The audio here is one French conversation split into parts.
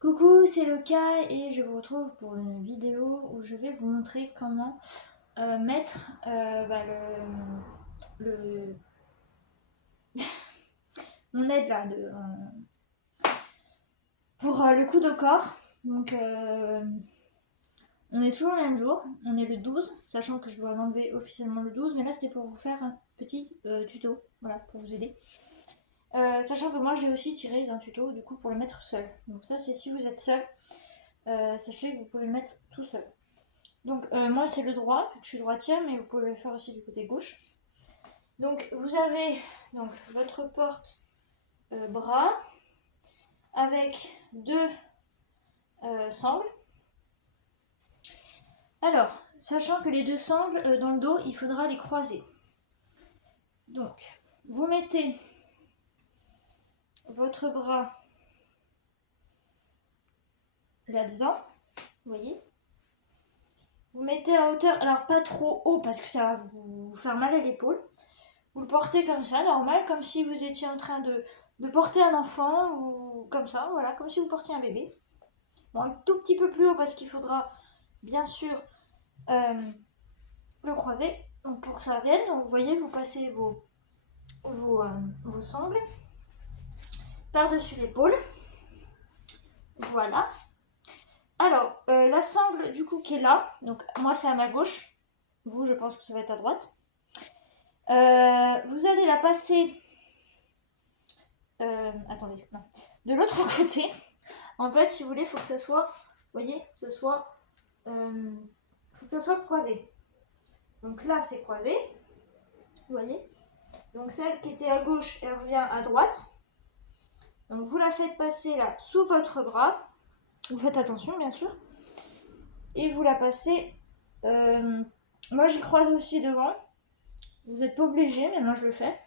Coucou, c'est Loka et je vous retrouve pour une vidéo où je vais vous montrer comment mettre le- mon aide là pour le coup de corps. Donc on est toujours le même jour, on est le 12, sachant que je dois l'enlever officiellement le 12, mais là c'était pour vous faire un petit tuto, voilà, pour vous aider. Sachant que moi j'ai aussi tiré d'un tuto du coup pour le mettre seul. Donc ça c'est si vous êtes seul, sachez que vous pouvez le mettre tout seul. Donc moi c'est le droit, je suis droitière, mais vous pouvez le faire aussi du côté gauche. Donc vous avez donc votre porte bras avec deux sangles. Alors, sachant que les deux sangles dans le dos, il faudra les croiser. Donc, vous mettez votre bras là-dedans, vous voyez. Vous mettez à hauteur, alors pas trop haut parce que ça va vous faire mal à l'épaule. Vous le portez comme ça, normal, comme si vous étiez en train de porter un enfant, ou comme ça, voilà, comme si vous portiez un bébé. Bon, un tout petit peu plus haut parce qu'il faudra bien sûr le croiser. Donc pour que ça vienne, donc, vous voyez, vous passez vos sangles par-dessus l'épaule. Voilà. Alors, la sangle du coup qui est là, donc moi c'est à ma gauche, vous je pense que ça va être à droite. Vous allez la passer, attendez, non, de l'autre côté. En fait, si vous voulez, il faut que ça soit, vous voyez, faut que ça soit croisé. Donc là, c'est croisé, vous voyez. Donc celle qui était à gauche, elle revient à droite. Donc vous la faites passer là sous votre bras. Vous faites attention, bien sûr. Et vous la passez. Moi, j'y croise aussi devant. Vous n'êtes pas obligé, mais moi, je le fais.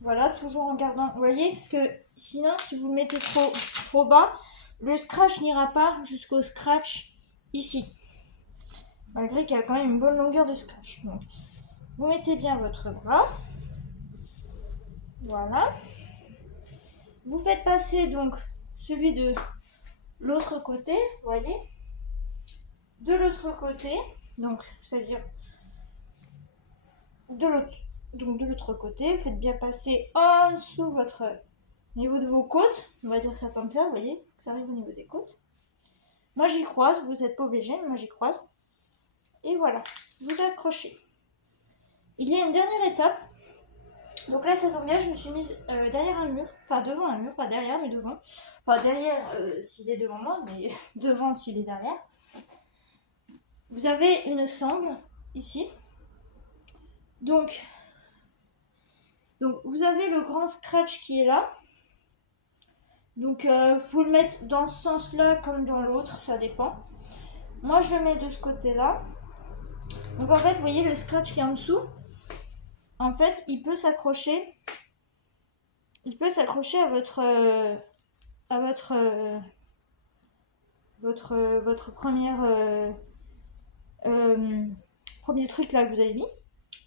Voilà, toujours en gardant. Vous voyez, parce que sinon, si vous le mettez trop bas, le scratch n'ira pas jusqu'au scratch ici. Malgré qu'il y a quand même une bonne longueur de scratch. Donc, vous mettez bien votre bras. Voilà. Vous faites passer donc celui de l'autre côté, vous voyez. De l'autre côté, donc c'est-à-dire de l'autre côté, vous faites bien passer en dessous votre niveau de vos côtes, on va dire ça comme ça, vous voyez, que ça arrive au niveau des côtes. Moi j'y croise, vous n'êtes pas obligé, mais moi j'y croise. Et voilà, vous accrochez. Il y a une dernière étape. Donc là ça tombe bien, je me suis mise derrière un mur, enfin devant un mur, pas derrière mais devant. Enfin derrière s'il est devant moi, mais devant s'il est derrière. Vous avez une sangle ici. Donc vous avez le grand scratch qui est là. Donc vous le mettre dans ce sens-là comme dans l'autre, ça dépend. Moi je le mets de ce côté-là. Donc en fait, vous voyez le scratch qui est en dessous. En fait, il peut s'accrocher. Il peut s'accrocher à votre première premier truc là que vous avez mis.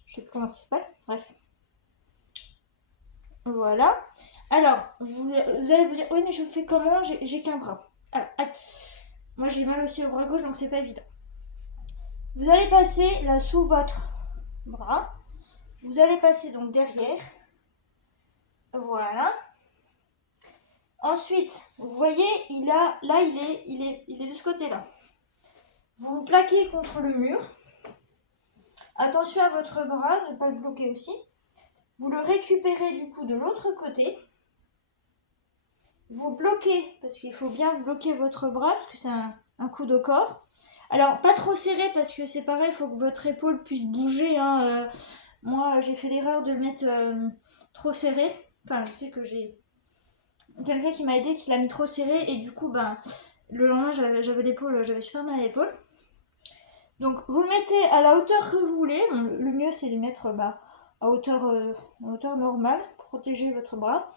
Je sais plus comment ça s'appelle. Bref. Voilà. Alors, vous allez vous dire, oui, mais je fais comment? J'ai qu'un bras. Alors, moi j'ai mal aussi au bras gauche, donc c'est pas évident. Vous allez passer là sous votre bras. Vous allez passer donc derrière. Voilà. Ensuite, vous voyez, il est de ce côté-là. Vous vous plaquez contre le mur. Attention à votre bras, ne pas le bloquer aussi. Vous le récupérez du coup de l'autre côté. Vous bloquez, parce qu'il faut bien bloquer votre bras, parce que c'est un coup de corps. Alors, pas trop serré, parce que c'est pareil, il faut que votre épaule puisse bouger. Moi, j'ai fait l'erreur de le mettre trop serré. Enfin, je sais que j'ai quelqu'un qui m'a aidé, qui l'a mis trop serré, et du coup, le lendemain, j'avais super mal à l'épaule. Donc, vous le mettez à la hauteur que vous voulez. Le mieux, c'est de le mettre à hauteur normale, pour protéger votre bras.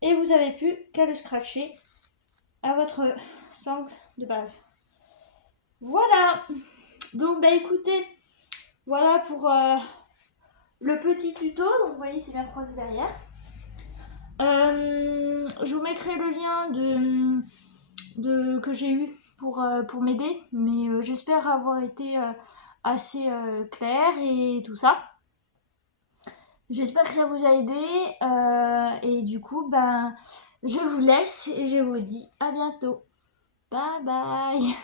Et vous n'avez plus qu'à le scratcher à votre sangle de base. Voilà. Donc, écoutez, voilà pour le petit tuto. Donc, vous voyez, c'est bien croisé derrière. Je vous mettrai le lien que j'ai eu pour m'aider, mais j'espère avoir été assez claire et tout ça. J'espère que ça vous a aidé et du coup, ben, je vous laisse et je vous dis à bientôt. Bye bye.